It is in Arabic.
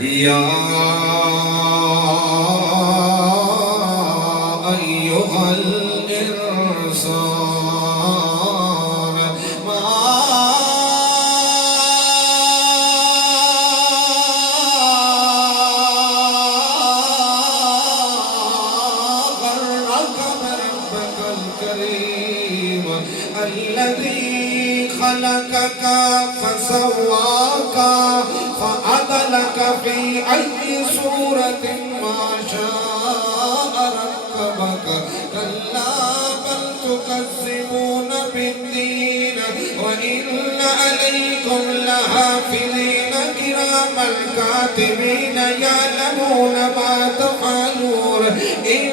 يا أيها الإنسان ما غرك بربك الكريم الذي خلقك فسواك فعدلك في أي صورة ما شاء ركبك كلا بل تكذبون بالدين وإن عليكم لحافظين كرام الكاتبين يعلمون ما تفعلون إن